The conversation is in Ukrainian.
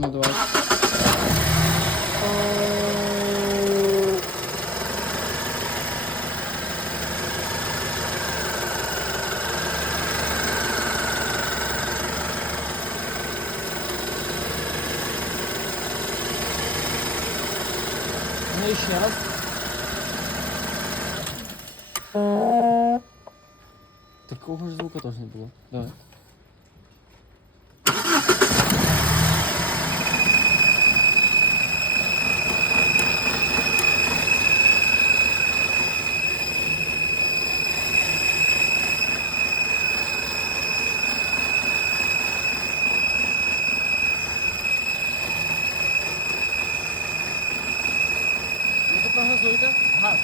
Ну давай. Ну і ще раз. Такого ж звука теж не було. Давай. Ну, прогнозуйте. Газ.